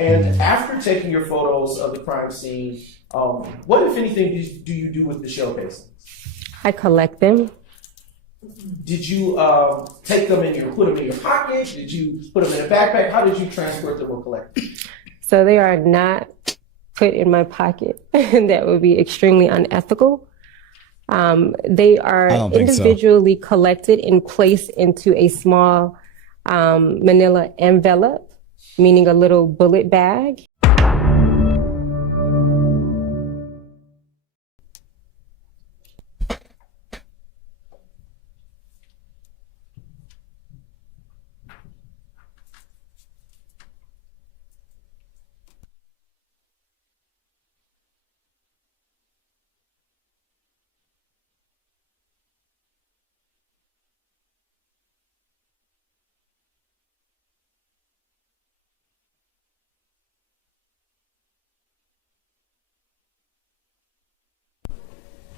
And after taking your photos of the crime scene, what, if anything, do you do with the shell casings? I collect them. Did you take them and put them in your pocket? Did you put them in a backpack? How did you transport them or collect them? So they are not put in my pocket. That would be extremely unethical. They are individually collected and placed into a small manila envelope, meaning a little bullet bag.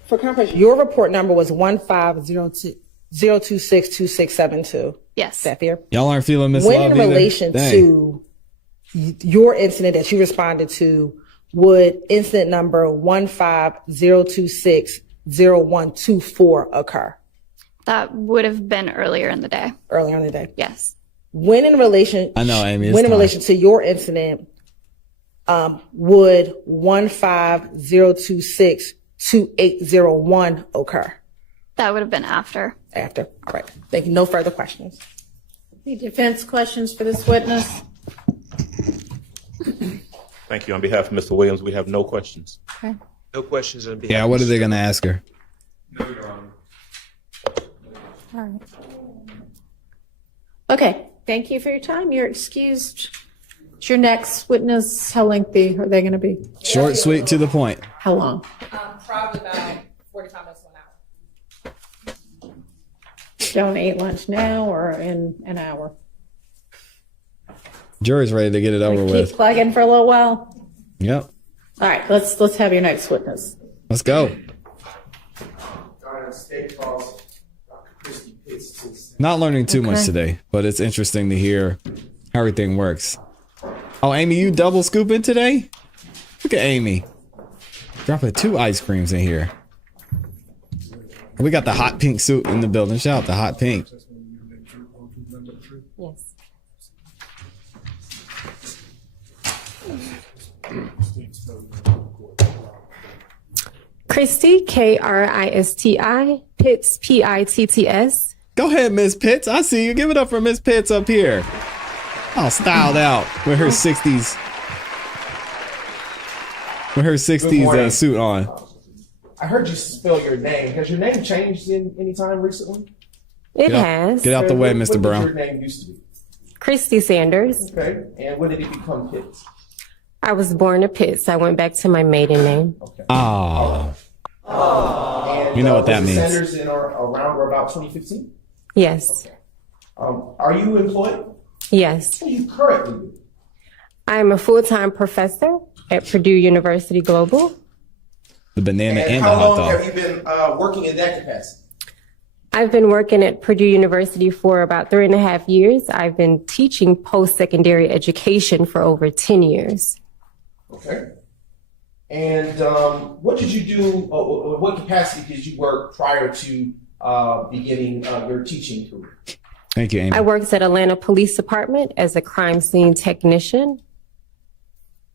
For conference, your report number was 150262672. Yes. Is that fair? Y'all aren't feeling Miss When Love in either? relation Dang. to your incident that you responded to, would incident number 150260124 occur? That would have been earlier in the day. Earlier in the day. Yes. When in relation, I know, Amy. when in relation to your incident, would 150262801 occur? That would have been after. After. All right. Thank you. No further questions. Any defense questions for this witness? Thank you. On behalf of Mr. Williams, we have no questions. Okay. No questions on behalf. Yeah, what are they going to ask her? No, Your Honor. All right. Okay. Thank you for your time. You're excused. Is your next witness, how lengthy are they going to be? Short, sweet, to the point. How long? Probably about 45 minutes to an hour. Don't eat lunch now or in an hour? Jury's ready to get it over Keep with. plugging for a little while. Yep. All right. Let's have your next witness. Let's go. State calls Dr. Christy Pitts to Not learning too much Okay. today, but it's interesting to hear how everything works. Oh, Amy, you double scooping today? Look at Amy. Dropping 2 ice creams in here. We got the hot pink suit in the building. Shout out to Hot Pink. Yes. Christy, Kristi, Pitts, Pitts. Go ahead, Miss Pitts. I see you. Give it up for Miss Pitts up here. All styled out with her 60s. With her 60s suit on. I heard you spell your name. Has your name changed in any time recently? It has. Get out the way, What Mr. Brown. your name used to be? Christy Sanders. Okay. And when did it become Pitts? I was born in Pitts. I went back to my maiden name. Okay. Oh. And, You know what that was it means. Sanders in or around or about 2015? Yes. Are you employed? Yes. What do you currently do? I'm a full-time professor at Purdue University Global. The banana and the how hot long dog. have you been working in that capacity? I've been working at Purdue University for about 3.5 years. I've been teaching post-secondary education for over 10 years. Okay. And what did you do, what capacity did you work prior to beginning your teaching career? Thank you, Amy. I worked at Atlanta Police Department as a crime scene technician.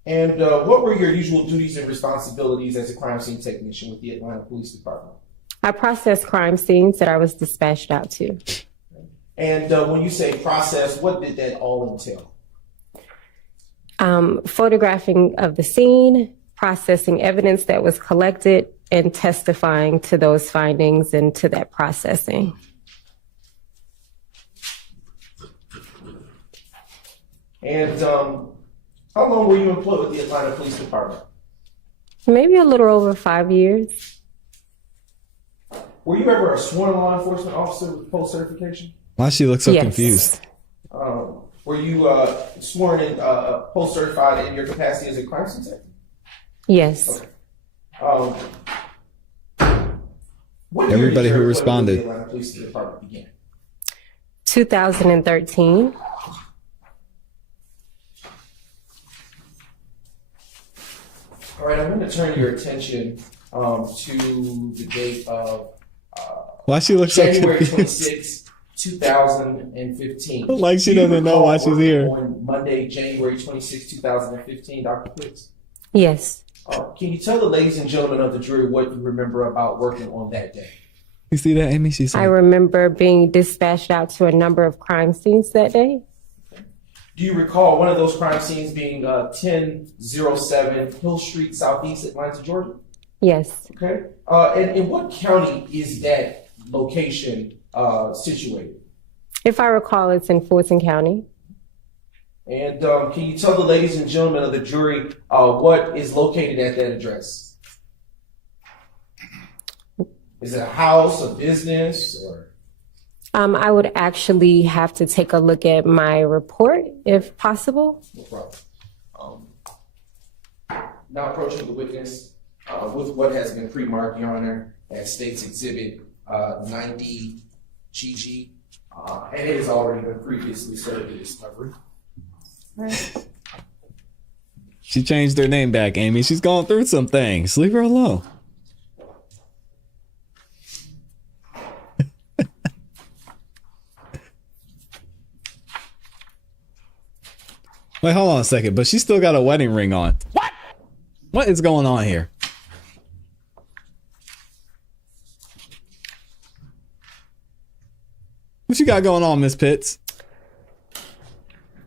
And what were your usual duties and responsibilities as a crime scene technician with the Atlanta Police Department? I processed crime scenes that I was dispatched out to. And when you say process, what did that all entail? Photographing of the scene, processing evidence that was collected, and testifying to those findings and to that processing. And how long were you employed with the Atlanta Police Department? Maybe a little over 5 years. Were you ever a sworn law enforcement officer with post certification? Why she look so Yes. confused? Were you sworn in post certified in your capacity as a crime scene tech? Yes. When year Everybody did who your employment responded. with the Atlanta Police Department began? 2013. All right, I want to turn your attention to the date of Why she looks so January confused? 26, 2015. Like she Do you doesn't know recall why she's working here. On Monday, January 26, 2015, Dr. Pitts. Yes. Can you tell the ladies and gentlemen of the jury what you remember about working on that day? You see that, Amy? She's I remember being dispatched out to a number of crime scenes that day. Do you recall one of those crime scenes being 1007 Hill Street, Southeast Atlanta, Georgia? Yes. Okay. And in what county is that location situated? If I recall, it's in Fulton County. And can you tell the ladies and gentlemen of the jury what is located at that address? Is it a house, a business, or? I would actually have to take a look at my report, if possible. No problem. Now approaching the witness with what has been pre-marked, Your Honor, as State's Exhibit 90 GG, and it has already been previously served to discovery. She changed her name back, Amy. She's going through some things. Leave her alone. Wait, hold on a second. But she still got a wedding ring on. What? What is going on here? What you got going on, Miss Pitts?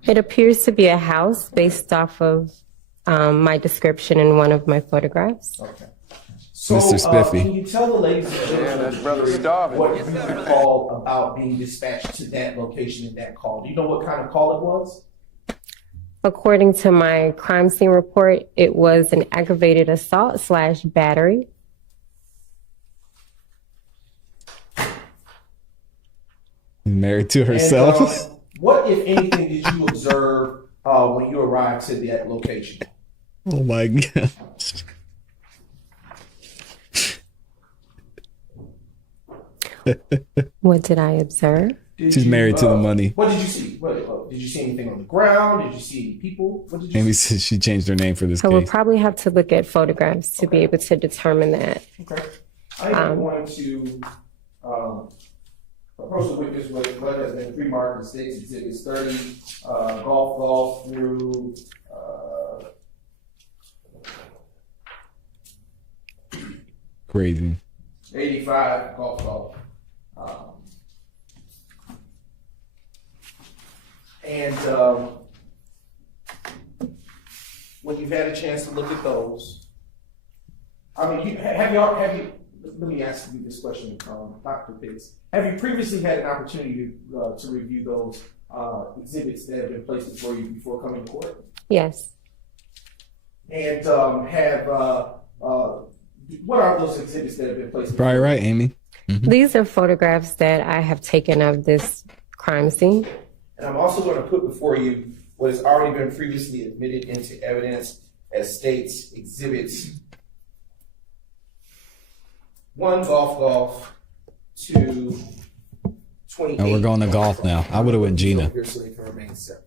It appears to be a house based off of my description in one of my photographs. Okay. So, Mr. Spiffy. Can you tell the ladies and gentlemen what you recall about being dispatched to that location in that call? Do you know what kind of call it was? According to my crime scene report, it was an aggravated assault / battery. Married to herself. And, what, if anything, did you observe when you arrived to that location? Oh my God. What did I observe? She's married to the money. What did you see? Did you see anything on the ground? Did you see any people? What did you Amy see? said she changed her name for this I will case. probably have to look at photographs to be able to determine that. Okay. I am going to approach the witness with what has been pre-marked in State's Exhibits 30, golf through Crazy. 85, golf. And when you've had a chance to look at those, I mean, have you, let me ask you this question, Dr. Pitts. Have you previously had an opportunity to review those exhibits that have been placed before you before coming to court? Yes. And what are those exhibits that have been placed before? Probably right, Amy. Mm-hmm. These are photographs that I have taken of this crime scene. And I'm also going to put before you what has already been previously admitted into evidence as State's Exhibits 1, golf, 2, 28. Oh, we're going to golf now. I would have went Gina. Here so they can remain separate.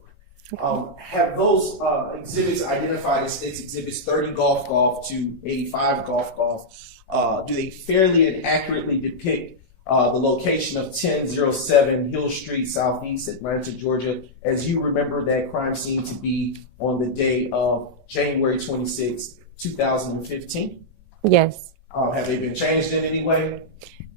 Have those exhibits identified as State's Exhibits 30, golf, to 85, golf, do they fairly and accurately depict the location of 1007 Hill Street, Southeast Atlanta, Georgia, as you remember that crime scene to be on the day of January 26, 2015? Yes. Have they been changed in any way?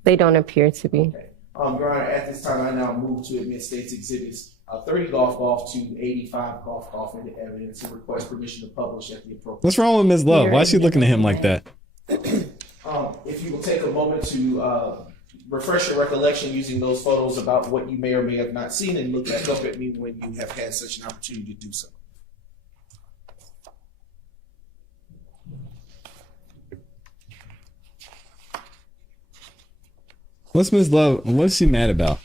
They don't appear to be. Okay. Your Honor, at this time, I now move to admit State's Exhibits 30, golf, to 85, golf, into evidence and request permission to publish at the appropriate. What's wrong with Ms. Love? Why is she looking at him like that? If you will take a moment to refresh your recollection using those photos about what you may or may have not seen and look back up at me when you have had such an opportunity to do so. What's Ms. Love? What's she mad about?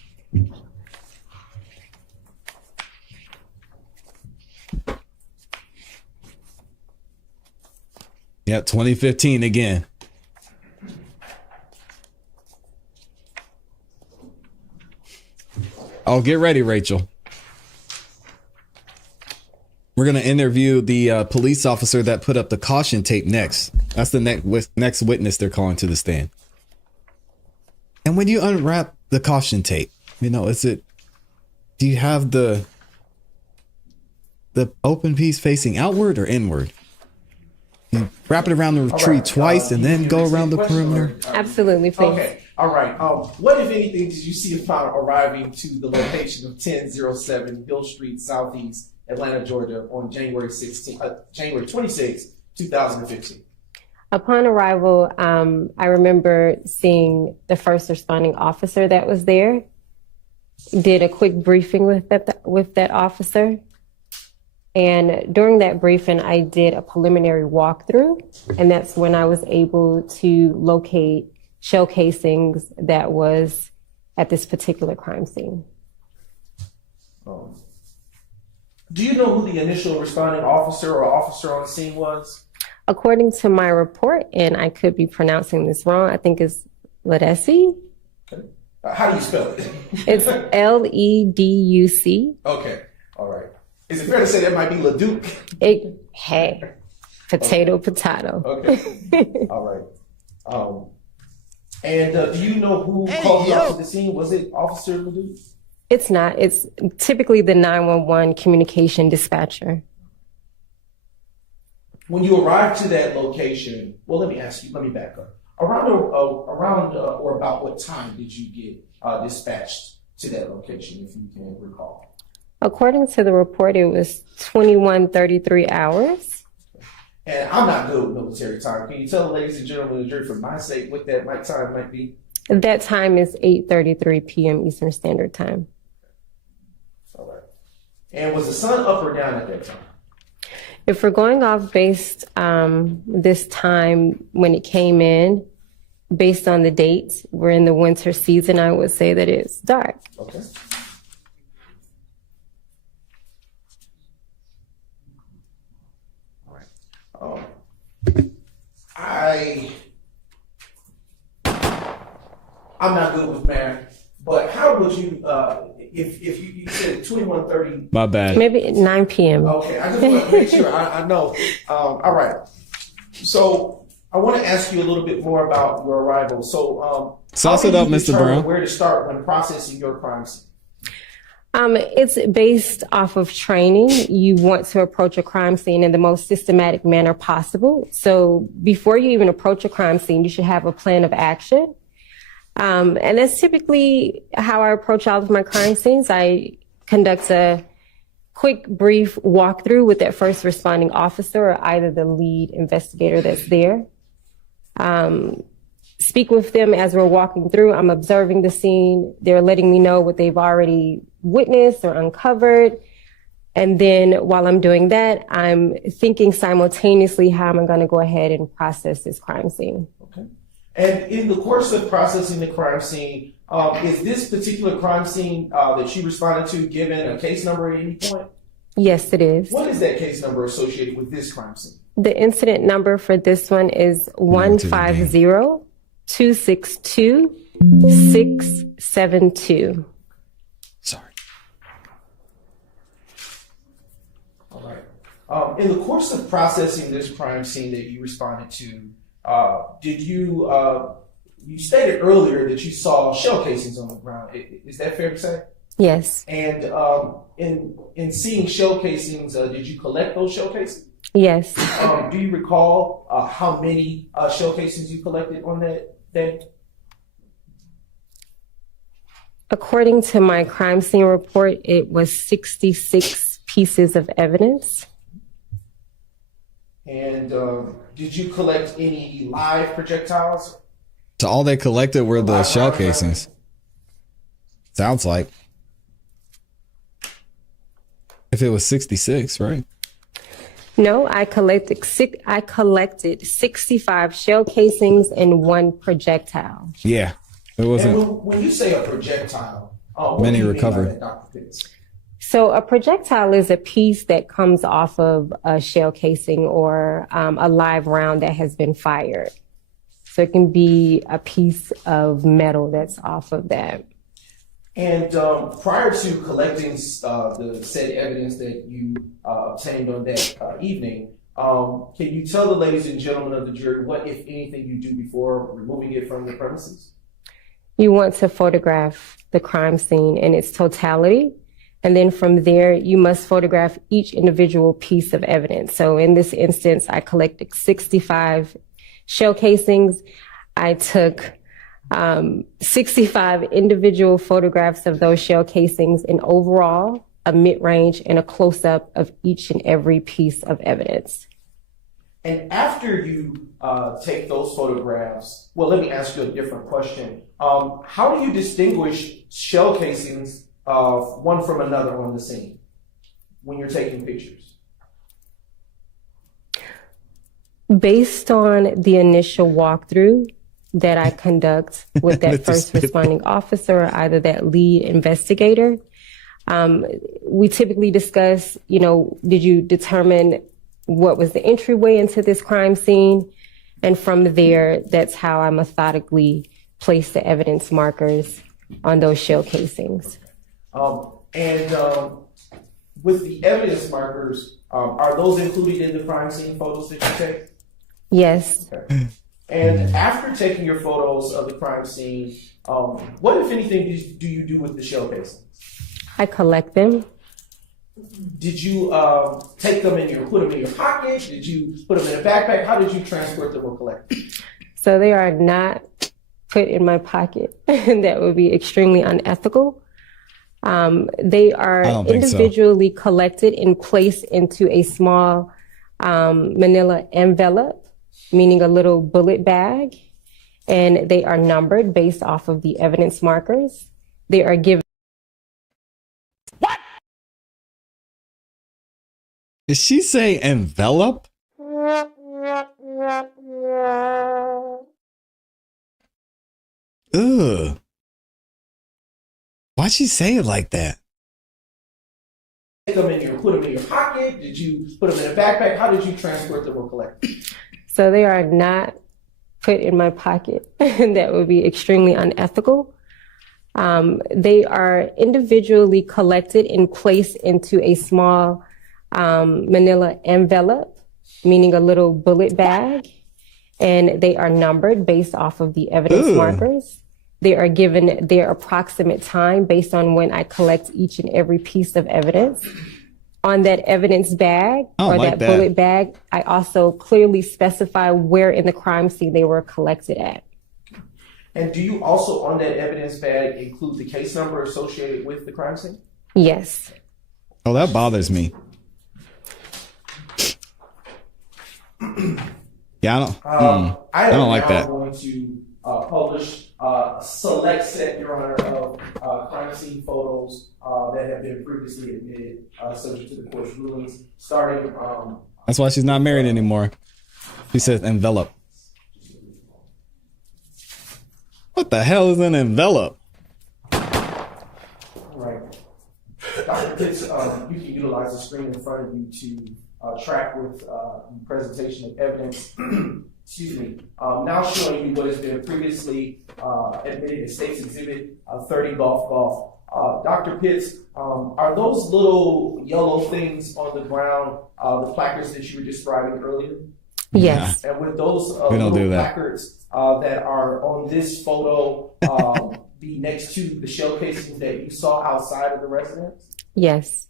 Yep, 2015 again. Oh, get ready, Rachel. We're going to interview the police officer that put up the caution tape next. That's the next witness they're calling to the stand. And when you unwrap the caution tape, do you have the open piece facing outward or inward? You wrap it around the tree twice and then go around the perimeter? Absolutely, please. Okay. All right. What, if anything, did you see upon arriving to the location of 1007 Hill Street, Southeast Atlanta, Georgia, on January 26, 2015? Upon arrival, I remember seeing the first responding officer that was there. Did a quick briefing with that officer. And during that briefing, I did a preliminary walkthrough, and that's when I was able to locate shell casings that was at this particular crime scene. Do you know who the initial responding officer or officer on the scene was? According to my report, and I could be pronouncing this wrong, I think it's Ledesi. Okay. How do you spell it? It's Leduc. Okay. All right. Is it fair to say that might be Leduc? Hey, potato. Okay. All right. And do you know who called you out to the scene? Was it Officer Leduc? It's not. It's typically the 911 communication dispatcher. When you arrived to that location, well, let me back up. Around or about what time did you get dispatched to that location, if you can recall? According to the report, it was 21:33 hours. And I'm not good with military time. Can you tell the ladies and gentlemen of the jury, for my sake, what that time might be? That time is 8:33 p.m. Eastern Standard Time. All right. And was the sun up or down at that time? If we're going off based this time when it came in, based on the dates, we're in the winter season, I would say that it's dark. Okay. All right. I'm not good with math, but how would you, if you said 21:30? My bad. Maybe at 9 p.m. Okay, I just want to make sure I know. All right. So I want to ask you a little bit more about your arrival. So, sauce it up, Mr. Brown. Where to start when processing your crime scene? It's based off of training. You want to approach a crime scene in the most systematic manner possible. So before you even approach a crime scene, you should have a plan of action. And that's typically how I approach all of my crime scenes. I conduct a quick, brief walkthrough with that first responding officer or either the lead investigator that's there. Speak with them as we're walking through. I'm observing the scene. They're letting me know what they've already witnessed or uncovered. And then while I'm doing that, I'm thinking simultaneously how am I going to go ahead and process this crime scene. Okay. And in the course of processing the crime scene, is this particular crime scene that you responded to given a case number at any point? Yes, it is. What is that case number associated with this crime scene? The incident number for this one is 150-262-672. Sorry. All right. In the course of processing this crime scene that you responded to, did you stated earlier that you saw shell casings on the ground. Is that fair to say? Yes. And in seeing shell casings, did you collect those shell casings? Yes. Do you recall how many shell casings you collected on that day? According to my crime scene report, it was 66 pieces of evidence. And did you collect any live projectiles? So all they collected were the shell casings. Sounds like. If it was 66, right? No, I collected 65 shell casings and 1 projectile. Yeah, it wasn't. And when you say a projectile, what Many do you mean by recovered. that, Dr. Pitts? So a projectile is a piece that comes off of a shell casing or a live round that has been fired. So it can be a piece of metal that's off of that. And prior to collecting the said evidence that you obtained on that evening, can you tell the ladies and gentlemen of the jury what, if anything, you do before removing it from the premises? You want to photograph the crime scene in its totality. And then from there, you must photograph each individual piece of evidence. So in this instance, I collected 65 shell casings. I took 65 individual photographs of those shell casings in overall, a mid-range, and a close-up of each and every piece of evidence. And after you take those photographs, well, let me ask you a different question. How do you distinguish shell casings one from another on the scene when you're taking pictures? Based on the initial walkthrough that I conduct with that first responding officer, or either that lead investigator, we typically discuss, did you determine what was the entryway into this crime scene? And from there, that's how I methodically place the evidence markers on those shell casings. With the evidence markers, are those included in the crime scene photos that you take? Yes. Okay. And after taking your photos of the crime scene, what, if anything, do you do with the shell casings? I collect them. Did you put them in your pocket? Did you put them in a backpack? How did you transport them or collect them? So they are not put in my pocket. That would be extremely unethical. They are individually collected and placed into a small manila envelope, meaning a little bullet bag, and they are numbered based off of the evidence markers. They are given. What? Did she say envelope? Ugh. Why'd she say it like that? Put them in your pocket? Did you put them in a backpack? How did you transport them or collect them? So they are not put in my pocket. That would be extremely unethical. They are individually collected and placed into a small manila envelope, meaning a little bullet bag, and they are numbered based off of the evidence markers. They are given their approximate time based on when I collect each and every piece of evidence. On that evidence bag or that bullet bag, I also clearly specify where in the crime scene they were collected at. And do you also, on that evidence bag, include the case number associated with the crime scene? Yes. Oh, that bothers me. Yeah, I don't like that. I'm going to publish a select set, Your Honor, of crime scene photos that have been previously admitted, subject to the court's rulings, starting. That's why she's not married anymore. She says envelope. What the hell is an envelope? Right. Dr. Pitts, you can utilize the screen in front of you to track with the presentation of evidence. Excuse me. Now showing you what has been previously admitted as State's Exhibit 30 Golf. Dr. Pitts, are those little yellow things on the ground the placards that you were describing earlier? Yes. And with those little placards that are on this photo be next to the shell casings that you saw outside of the residence? Yes.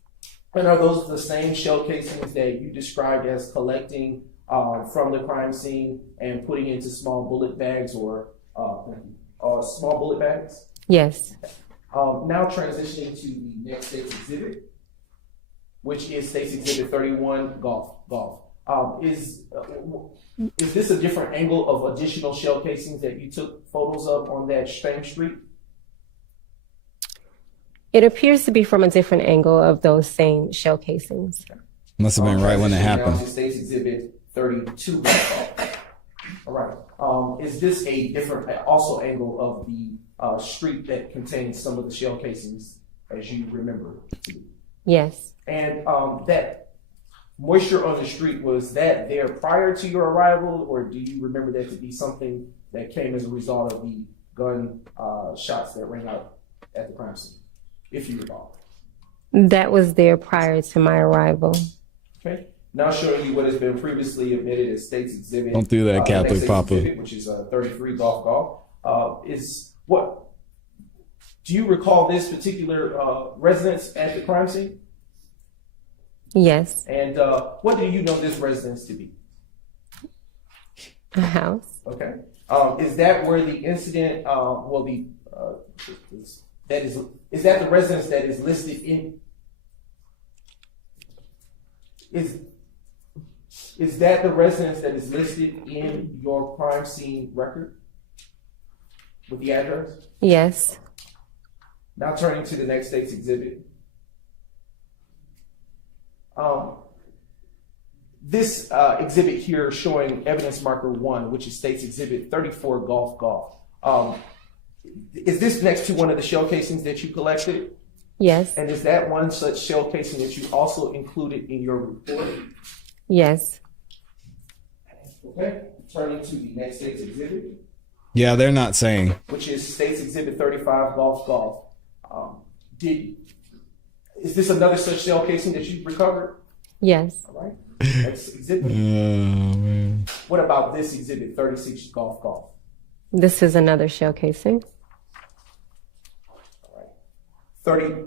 And are those the same shell casings that you described as collecting from the crime scene and putting into small bullet bags or small bullet bags? Yes. Now transitioning to the next State's Exhibit, which is State's Exhibit 31 Golf. Is this a different angle of additional shell casings that you took photos of on that same street? It appears to be from a different angle of those same shell casings. Must have been right when it happened. State's Exhibit 32. All right. Is this a different also angle of the street that contains some of the shell casings, as you remember? Yes. And that moisture on the street, was that there prior to your arrival, or do you remember that to be something that came as a result of the gun shots that rang out? at the crime scene, if you recall. That was there prior to my arrival. Okay. Now showing you what has been previously admitted as State's Exhibit. Don't do that, Catholic next Papa. Exhibit, which is 33 golf. Is what? Do you recall this particular residence at the crime scene? Yes. And what do you know this residence to be? A house. Okay. Is that where the incident? Is that the residence that is listed in? Is that the residence that is listed in your crime scene record with the address? Yes. Now turning to the next State's Exhibit. This exhibit here showing evidence marker 1, which is State's Exhibit 34 golf. Is this next to one of the shell casings that you collected? Yes. And is that one such shell casing that you also included in your report? Yes. Okay. Turning to the next State's Exhibit, Yeah, they're not saying. which is State's Exhibit 35 golf. Is this another such shell casing that you recovered? Yes. All right. Next exhibit. Man. What about this exhibit 36 golf? This is another shell casing. All right. 30.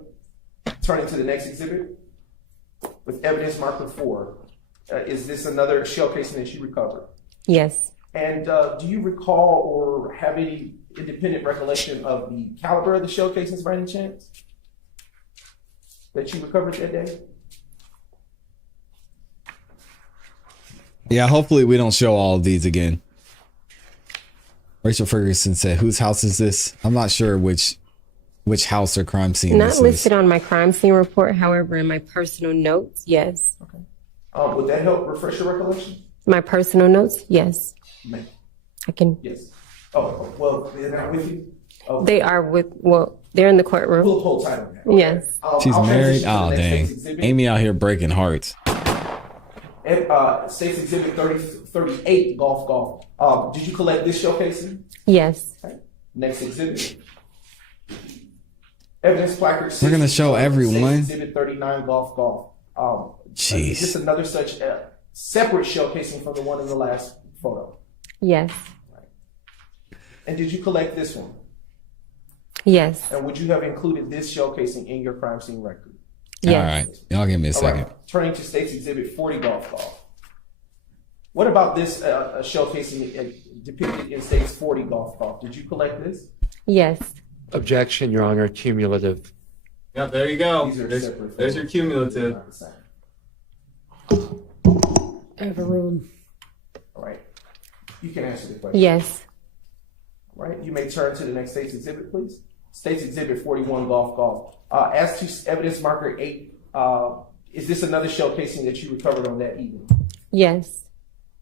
Turning to the next exhibit with evidence marker 4. Is this another shell casing that you recovered? Yes. And do you recall or have any independent recollection of the caliber of the shell casings by any chance that you recovered that day? Yeah, hopefully we don't show all of these again. Rachel Ferguson said, "Whose house is this?" I'm not sure which house or crime scene Not this listed is. on my crime scene report. However, in my personal notes, yes. Okay. Would that help refresh your recollection? My personal notes, yes. Ma'am. I can. Yes. Oh, well, they're not with you? Oh, They are they're in the courtroom. we'll hold tight on that. Yes. She's I'll married. transition to the Oh, next dang. State's exhibit. Amy out here breaking hearts. State's Exhibit 38 golf. Did you collect this shell casing? Yes. Okay. Next exhibit. Evidence placard. We're gonna show everyone. State's Exhibit 39 golf. Jeez. Is this another such separate shell casing from the one in the last photo? Yes. And did you collect this one? Yes. And would you have included this shell casing in your crime scene record? Yes. All right, y'all give me a All second. right. Turning to State's Exhibit 40 golf. What about this shell casing depicted in State's 40 golf? Did you collect this? Yes. Objection, Your Honor, cumulative. Yeah, there you go. These are separate There's your photos. cumulative. Not the same. Overruled. All right. You can answer the question. Yes. All right. You may turn to the next State's Exhibit, please. State's Exhibit 41 golf. As to evidence marker 8, is this another shell casing that you recovered on that evening? Yes.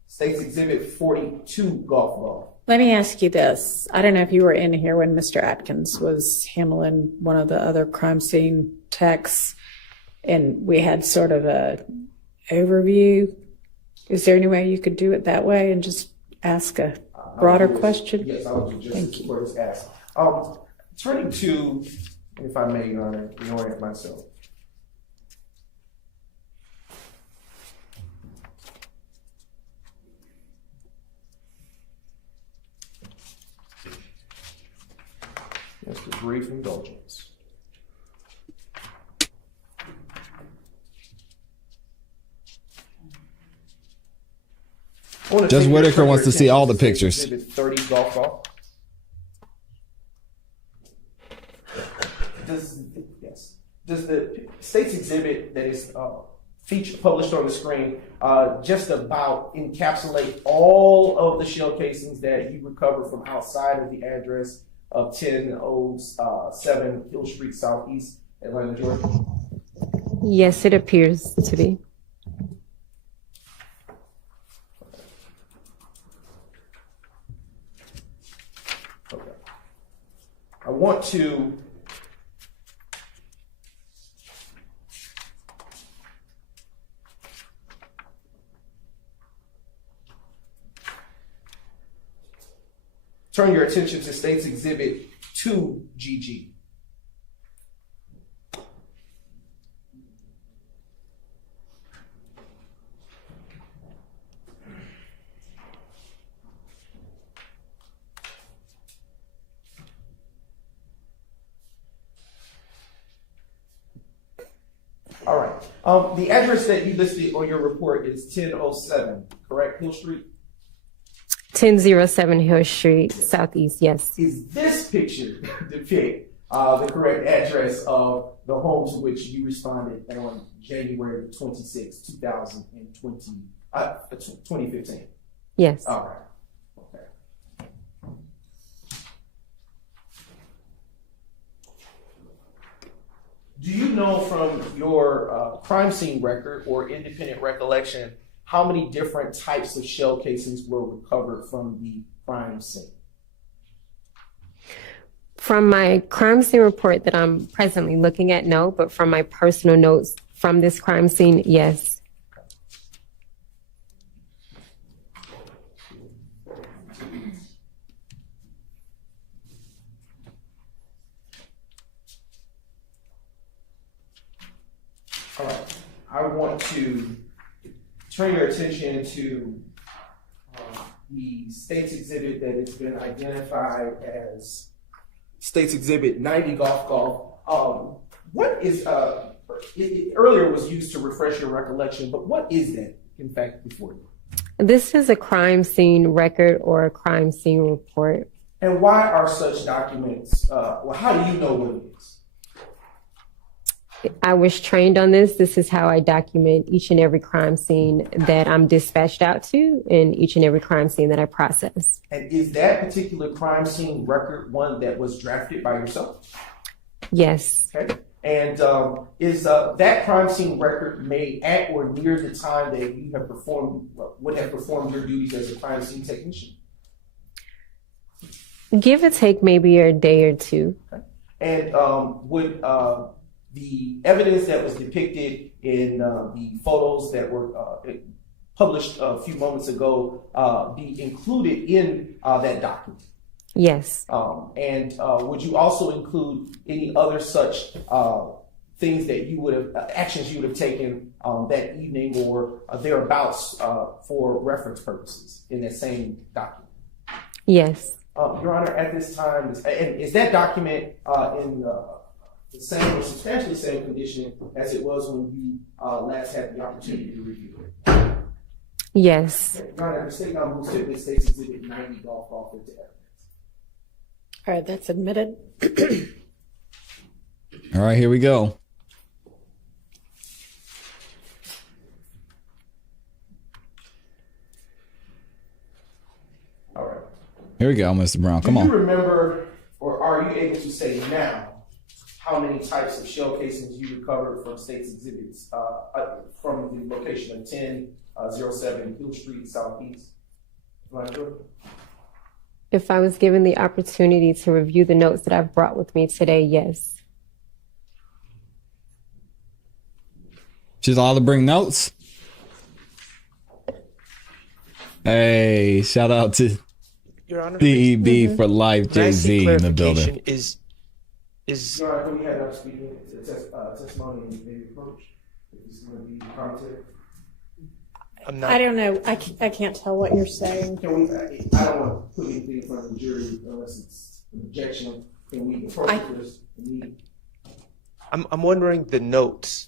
State's Exhibit 42 golf. Let me ask you this. I don't know if you were in here when Mr. Atkins was handling one of the other crime scene techs, and we had sort of a overview. Is there any way you could do it that way and just ask a broader question? Yes, I will do just Thank you. what is asked. Turning to, if I may, Your Honor, ignoring it myself. Just a brief indulgence. I wanna Judge take your Whitaker wants to see all the attention to pictures. Exhibit 30 golf. Does the State's exhibit that is published on the screen just about encapsulate all of the shell casings that you recovered from outside of the address of 1007 Hill Street Southeast, Atlanta, Georgia? Yes, it appears to be. Okay. I want to turn your attention to State's Exhibit 2GG. All right. The address that you listed on your report is 1007, correct? Hill Street? 1007 Hill Street, Southeast, yes. Is this picture depict the correct address of the home to which you responded on January 26, 2015? Yes. All right. Okay. Do you know from your crime scene record or independent recollection how many different types of shell casings were recovered from the crime scene? From my crime scene report that I'm presently looking at, no, but from my personal notes from this crime scene, yes. All right. I want to turn your attention to the state's exhibit that has been identified as State's Exhibit 90 Golf. What is, it earlier was used to refresh your recollection, but what is that, in fact, before you? This is a crime scene record or a crime scene report. And why are such documents, well, how do you know what it is? I was trained on this. This is how I document each and every crime scene that I'm dispatched out to and each and every crime scene that I process. And is that particular crime scene record one that was drafted by yourself? Yes. Okay. And is that crime scene record made at or near the time that you have would have performed your duties as a crime scene technician? Give or take maybe a day or two. Okay. And would the evidence that was depicted in the photos that were published a few moments ago be included in that document? Yes. And would you also include any other such things that you would have, actions you would have taken that evening or thereabouts for reference purposes in that same document? Yes. Your Honor, at this time, and is that document in the same or substantially same condition as it was when you last had the opportunity to review it? Yes. Your Honor, the state now moves to the State's Exhibit 90 Golf into evidence. All right, that's admitted. All right, here we go. All right. Here we go, Mr. Brown. Come Do on. you remember, or are you able to say now, how many types of shell casings you recovered from State's exhibits from the location of 1007 Hill Street Southeast? If I was given the opportunity to review the notes that I've brought with me today, yes. She's allowed to bring notes. Hey, shout out to Your Honor, DEB for life, can I seek Jay-Z in the building. clarification? Is Your Honor, we had our speaking testimony and the approach. Is this going to be commentary? I'm not. I don't know. I can't tell what you're saying. Can we, I don't want to put anything in front of the jury unless it's an objection. Can we, the prosecutors, I'm wondering the notes.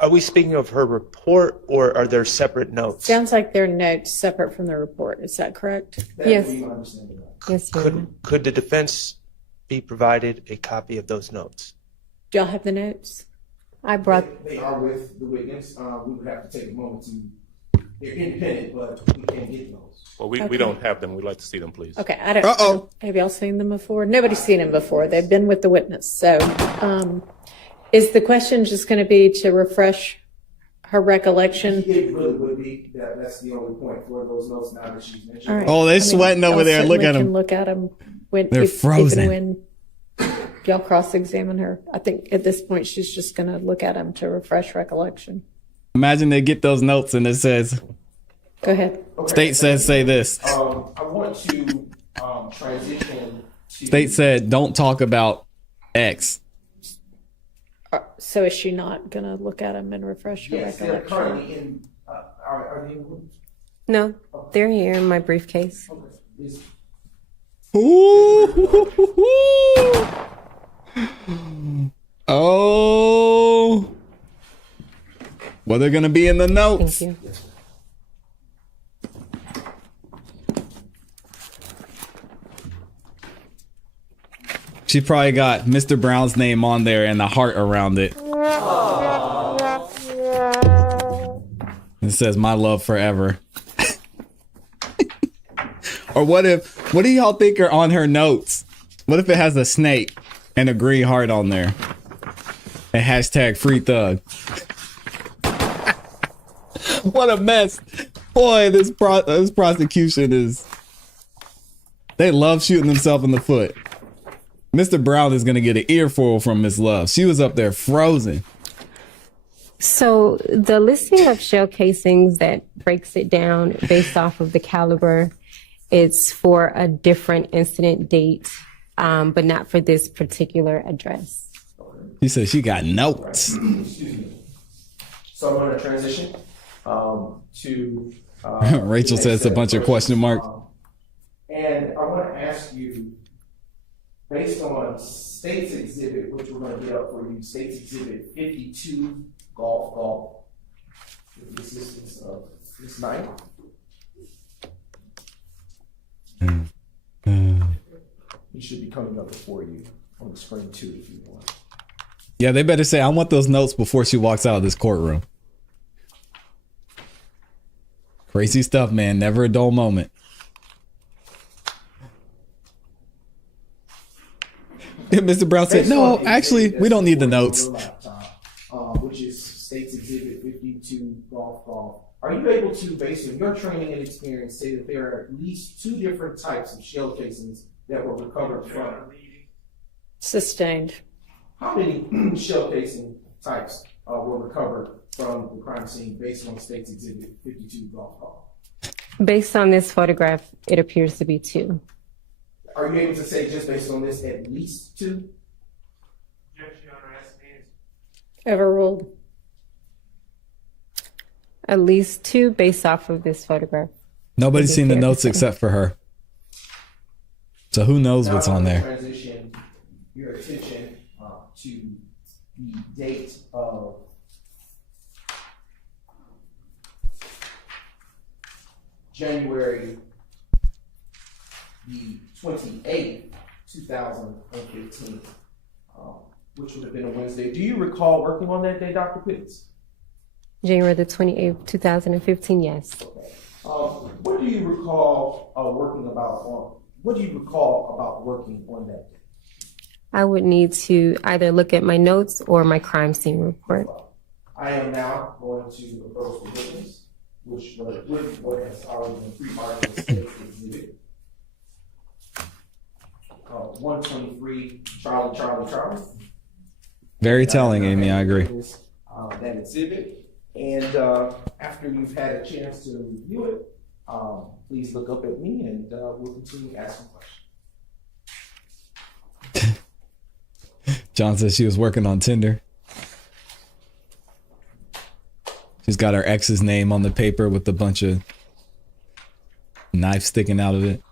Are we speaking of her report, or are there separate notes? Sounds like they're notes separate from the report. Is that correct? that Yes. would be my understanding of it. Yes, Your Honor. Could the defense be provided a copy of those notes? Do y'all have the notes? I brought, They are with the witness. We would have to take a moment to, they're independent, but we can't get those. Well, we Okay. don't have them. We'd like to see them, please. Okay, I don't. Uh-oh. Have y'all seen them before? Nobody's seen them before. They've been with the witness. So, is the question just going to be to refresh her recollection? It really would be, that's the only point for those notes now that she's mentioned. All right. Oh, they're sweating over y'all there. Look certainly at can them. Look at them when They're if frozen. and when y'all cross-examine her. I think at this point she's just going to look at them to refresh recollection. Imagine they get those notes and it says, Go ahead. Okay. State says say this. I want to transition to. State said don't talk about X. So is she not going to look at them and refresh her Yes, they're recollection? currently in, are they in the room? no, they're here in my briefcase. Okay. Is- Ooh. Oh. Well, they're going to be in the notes. Thank you. She probably got Mr. Brown's name on there and the heart around it. It says "My love forever." Or what do y'all think are on her notes? What if it has a snake and a green heart on there? And hashtag free thug. What a mess. Boy, this prosecution is... They love shooting themselves in the foot. Mr. Brown is going to get an earful from Miss Love. She was up there frozen. So the listing of shell casings that breaks it down based off of the caliber, it's for a different incident date, but not for this particular address. She said she got notes. So I'm going to transition to... Rachel says a bunch of question marks. And I want to ask you, based on State's Exhibit, which we're going to get up for you, State's Exhibit 52, golf, with the assistance of Ms. Knight. It should be coming up before you on the screen too, if you want. Yeah, they better say, I want those notes before she walks out of this courtroom. Crazy stuff, man. Never a dull moment. Mr. Brown said, no, actually, we don't need the notes. Which is State's Exhibit 52, golf. Are you able to, based on your training and experience, say that there are at least 2 different types of shell casings that were recovered from? Sustained. How many shell casing types were recovered from the crime scene based on State's Exhibit 52, golf? Based on this photograph, it appears to be 2. Are you able to say, just based on this, at least 2? Overruled. At least 2 based off of this photograph. Nobody's seen the notes except for her. So who knows what's on there? Transition your attention to the date of January the 28th, 2015, which would have been a Wednesday. Do you recall working on that day, Dr. Pitts? January the 28th, 2015, yes. Okay. What do you recall What do you recall about working on that day? I would need to either look at my notes or my crime scene report. I am now going to approach the witness, which what has already been pre-marked in State's Exhibit 123, Charlie. Very telling, Amy. I agree. That exhibit, and after you've had a chance to review it, please look up at me, and we'll continue asking questions. John says she was working on Tinder. She's got her ex's name on the paper with a bunch of knives sticking out of it.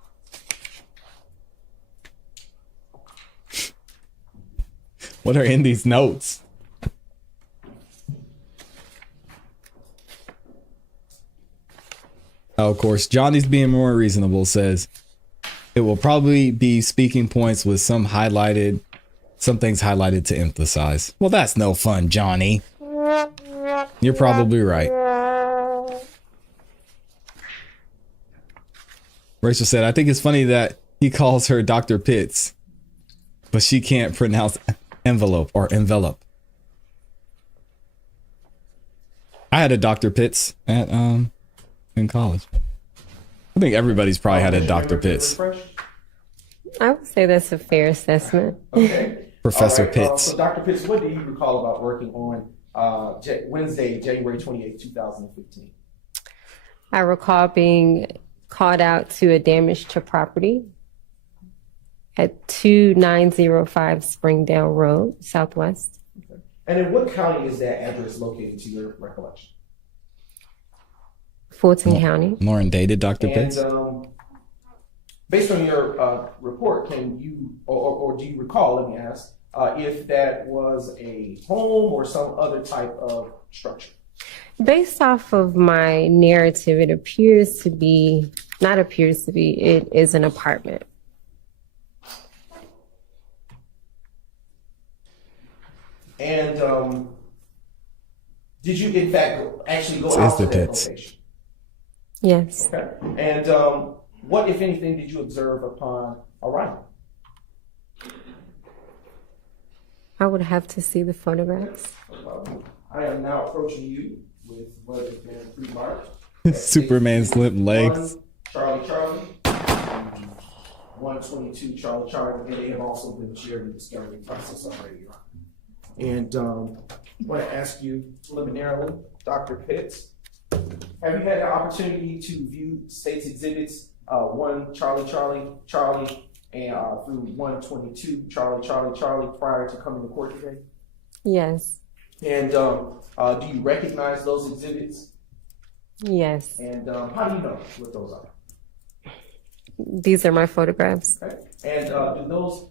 What are in these notes? Oh, of course, Johnny's being more reasonable, says it will probably be speaking points with some things highlighted to emphasize. Well, that's no fun, Johnny. You're probably right. Rachel said, I think it's funny that he calls her Dr. Pitts, but she can't pronounce envelope or envelope. I had a Dr. Pitts at in college. I think everybody's probably had a Dr. Pitts. I would say that's a fair assessment. Okay. Professor right, Pitts. So Dr. Pitts, what do you recall about working on Wednesday, January 28, 2015? I recall being called out to a damage to property at 2905 Springdale Road, Southwest. Okay. And in what county is that address located, to your recollection? Fulton County. Lauren dated Dr. Pitts. And based on your report, can you, or do you recall, let me ask, if that was a home or some other type of structure? Based off of my narrative, it appears to be, not appears to be, it is an apartment. And did you, in fact, actually go out to that location? Yes. Okay. And what, if anything, did you observe upon arrival? I would have to see the photographs. I am now approaching you with what has been pre-marked. Superman's limp legs. 1 Charlie, 122 Charlie, and they have also been shared in the discovery process already, Your Honor. And I want to ask you preliminarily, Dr. Pitts, have you had the opportunity to view state's exhibits 1 Charlie, and through 122 Charlie prior to coming to court today? Yes. And do you recognize those exhibits? Yes. And how do you know what those are? These are my photographs. Okay. And do those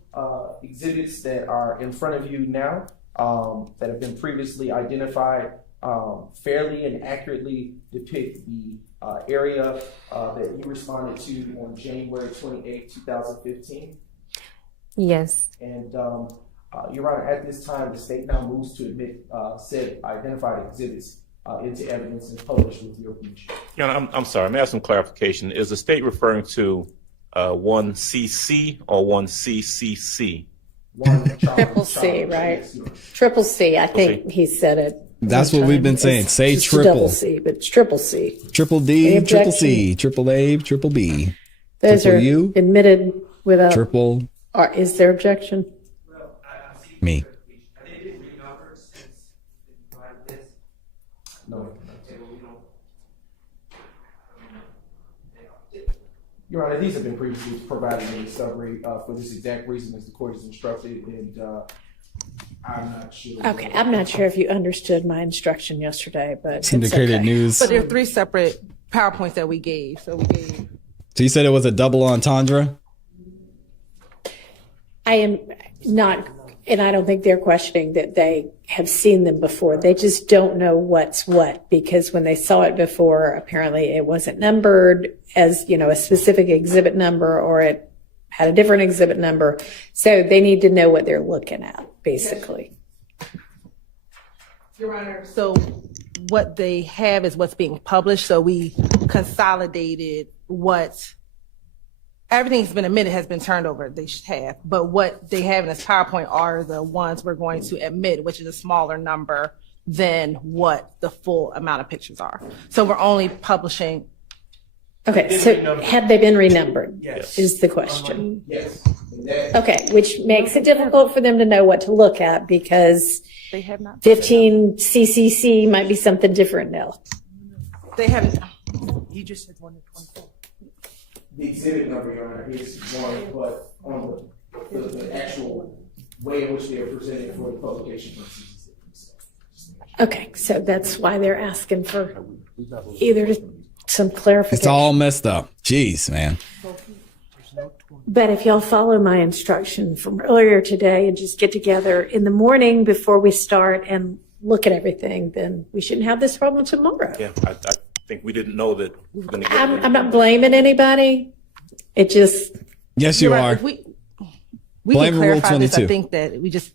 exhibits that are in front of you now, that have been previously identified, fairly and accurately depict the area that you responded to on January 28, 2015? Yes. And Your Honor, at this time, the state now moves to admit said identified exhibits into evidence and publish with your permission. Your Honor, I'm sorry. May I have some clarification? Is the state referring to 1CC or 1CCC? Triple C, right? Triple C. I think he said it. That's what we've been saying. Say It's triple. Double C, but it's triple C. Triple Any D, triple objection? C, triple A, triple B. Those Triple are U? admitted without. Triple Or is there objection? me. No. Your Honor, these have been previously provided in discovery for this exact reason as the court is instructed, and I'm not sure. Okay, I'm not sure if you understood my instruction yesterday, but it's Syndicated okay. news. But there are 3 separate PowerPoints that we gave. So we gave. So you said it was a double entendre? I am not, and I don't think they're questioning that they have seen them before. They just don't know what's what, because when they saw it before, apparently it wasn't numbered as, a specific exhibit number, or it had a different exhibit number. So they need to know what they're looking at, basically. Your Honor. So what they have is what's being published. So we consolidated everything's been admitted, has been turned over. They should have. But what they have in this PowerPoint are the ones we're going to admit, which is a smaller number than what the full amount of pictures are. So we're only publishing. Okay, so have they been renumbered? Yes. Is the question. Yes. Okay, which makes it difficult for them to know what to look at, because They have not. 15 CCC might be something different now. They haven't. You just said 1 to 24. The exhibit number, Your Honor, is one, but on the actual way in which they are presented for the publication purposes. Okay, so that's why they're asking for either some clarification. It's all messed up. Jeez, man. But if y'all follow my instruction from earlier today and just get together in the morning before we start and look at everything, then we shouldn't have this problem tomorrow. Yeah, I think we didn't know that we were going to get. I'm not blaming anybody. It just, Yes, you You're are. right. If we Blame can Rule clarify this. 22. I think that we just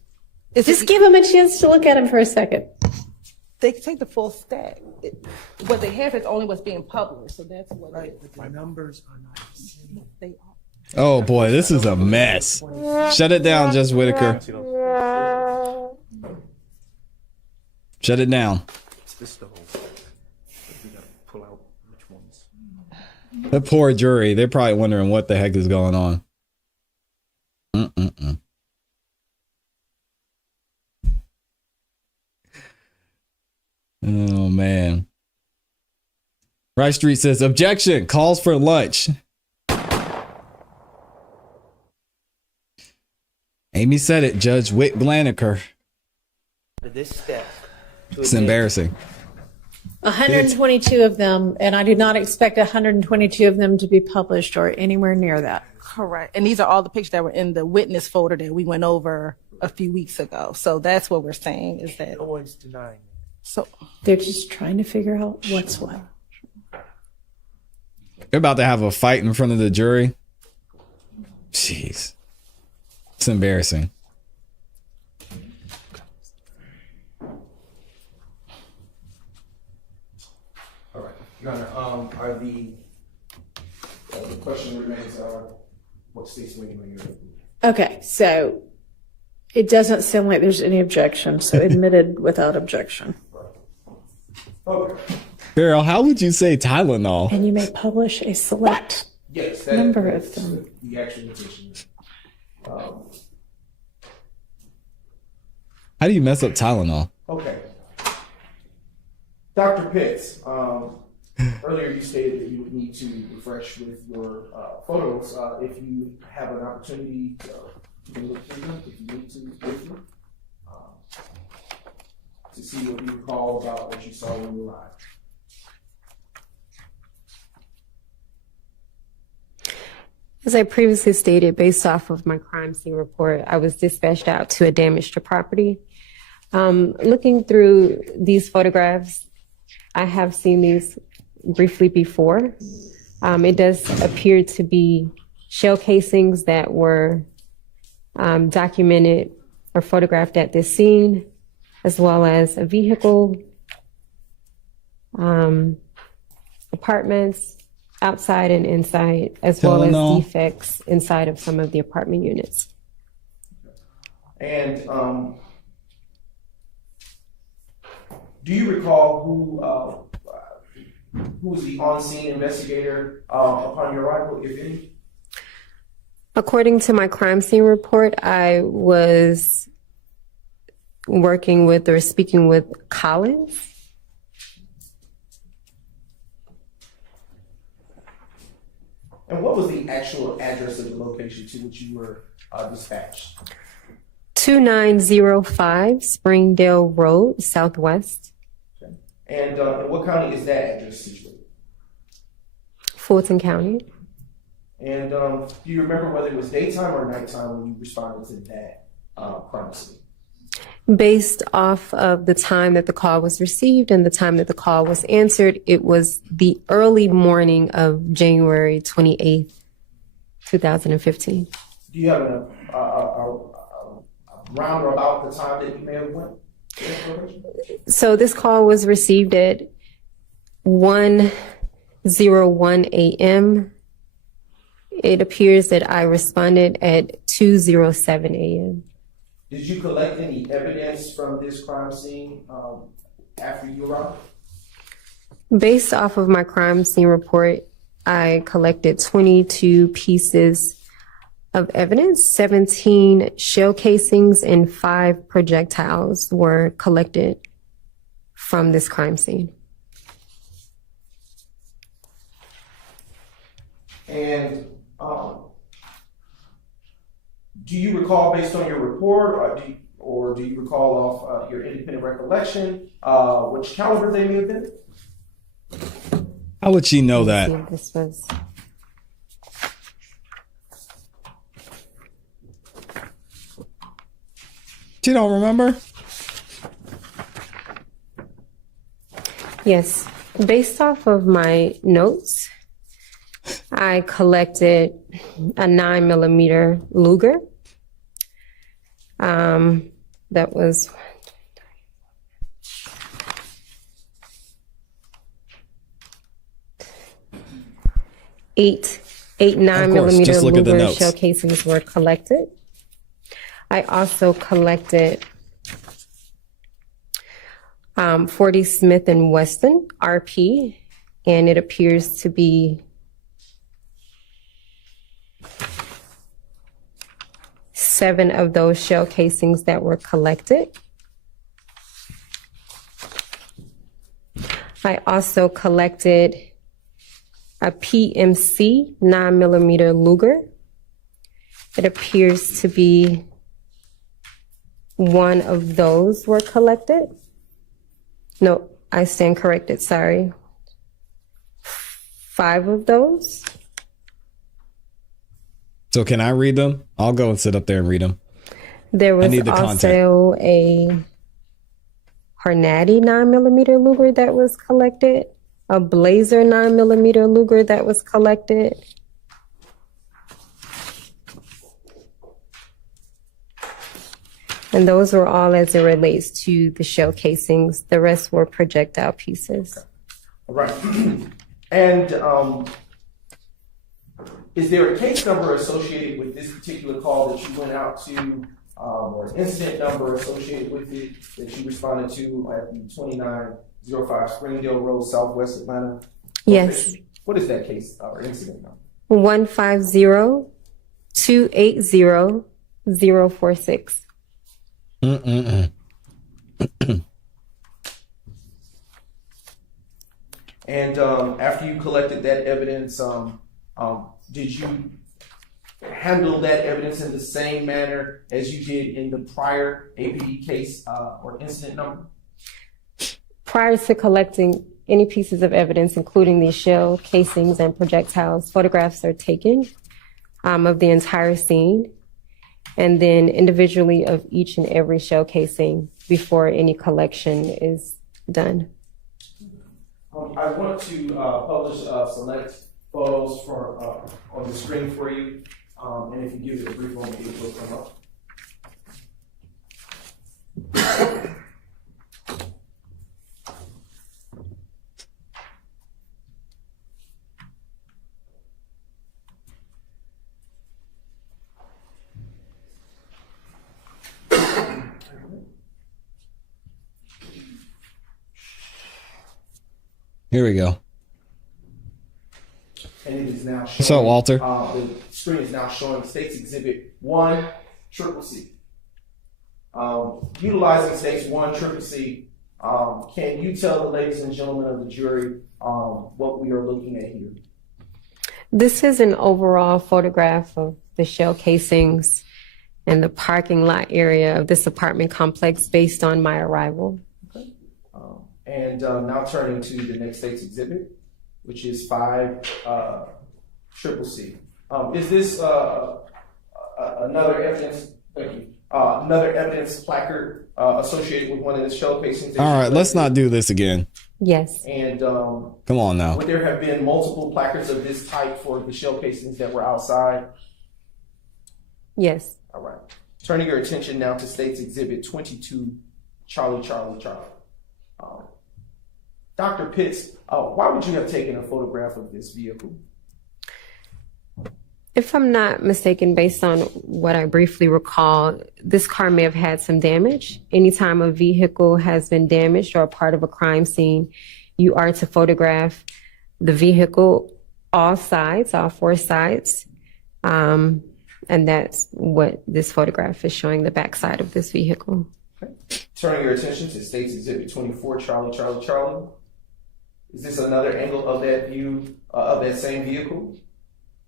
give them a chance to look at them for a second. they take the full stack. What they have is only what's being published, so that's what. Right, but the numbers are not the same. They are. Oh boy, this is a mess. Shut it down, Judge Whitaker. Shut it down. It's this the whole thing. We got to pull out which ones. The poor jury, they're probably wondering what the heck is going on. Oh man. Rice Street says, objection, calls for lunch. Amy said it, Judge Wick Blaniker. This step. It's embarrassing. 122 of them, and I do not expect 122 of them to be published or anywhere near that. Correct. And these are all the pictures that were in the witness folder that we went over a few weeks ago. So that's what we're saying is that. No one's denying So They're just trying to figure out what's what. They're about to have a fight in front of the jury. Jeez. It's embarrassing. All right, Your Honor, are the question remains, what state's waiting on your? Okay, so it doesn't sound like there's any objection, so admitted without objection. Okay. Carol, how would you say Tylenol? And you may publish a select Yes, number of them. The actual notation. How do you mess up Tylenol? Okay. Dr. Pitts, earlier you stated that you would need to refresh with your photos. If you have an opportunity, you can look through them if you need to with them to see what you recall about what you saw when you arrived. As I previously stated, based off of my crime scene report, I was dispatched out to a damage to property. Looking through these photographs, I have seen these briefly before. It does appear to be shell casings that were documented or photographed at this scene, as well as a vehicle, apartments, outside and inside, as well as defects inside of some of the apartment units. And do you recall who was the on-scene investigator upon your arrival, if any? According to my crime scene report, I was working with or speaking with Collins. And what was the actual address of the location to which you were dispatched? 2905 Springdale Road, Southwest. Okay. And in what county is that address situated? Fulton County. And do you remember whether it was daytime or nighttime when you responded to that crime scene? Based off of the time that the call was received and the time that the call was answered, it was the early morning of January 28th, 2015. Do you have a round or about the time that you may have went? So this call was received at 1:01 a.m. It appears that I responded at 2:07 a.m. Did you collect any evidence from this crime scene after you arrived? Based off of my crime scene report, I collected 22 pieces of evidence. 17 shell casings and 5 projectiles were collected from this crime scene. And do you recall, based on your report, or do you recall off your independent recollection, which caliber they may have been? How would she know that? This was She don't remember? Yes. Based off of my notes, I collected a 9mm Luger. That was eight 9mm Luger shell casings were collected. I also collected 40 Smith & Wesson RP, and it appears to be 7 of those shell casings that were collected. I also collected a PMC 9mm Luger. It appears to be 1 of those were collected. No, I stand corrected, sorry. 5 of those. So can I read them? I'll go and sit up there and read them. There was also a Hornady 9mm Luger that was collected, a Blazer 9mm Luger that was collected. And those were all as it relates to the shell casings. The rest were projectile pieces. All right. And is there a case number associated with this particular call that you went out to, or an incident number associated with it that you responded to at the 2905 Springdale Road, Southwest Atlanta? Yes. What is that case or incident number? 150-280-046. And after you collected that evidence, did you handle that evidence in the same manner as you did in the prior APD case or incident number? Prior to collecting any pieces of evidence, including these shell casings and projectiles, photographs are taken of the entire scene, and then individually of each and every shell casing before any collection is done. I want to publish select photos for on the screen for you, and if you give it a brief moment, it will come up. Here we go. And it is now showing, What's up, Walter? The screen is now showing States Exhibit 1, CCC. Utilizing States 1, CCC, can you tell the ladies and gentlemen of the jury what we are looking at here? This is an overall photograph of the shell casings and the parking lot area of this apartment complex based on my arrival. Okay. And now turning to the next States Exhibit, which is 5 CCC. Is this another evidence? Thank you. Another evidence placard associated with one of the shell casings? All right, let's not do this again. Yes. And come on now. Would there have been multiple placards of this type for the shell casings that were outside? Yes. All right. Turning your attention now to States Exhibit 22, Charlie. Dr. Pitts, why would you have taken a photograph of this vehicle? If I'm not mistaken, based on what I briefly recall, this car may have had some damage. Anytime a vehicle has been damaged or a part of a crime scene, you are to photograph the vehicle, all sides, all 4 sides. And that's what this photograph is showing, the backside of this vehicle. Okay. Turning your attention to States Exhibit 24, Charlie. Is this another angle of that view, of that same vehicle?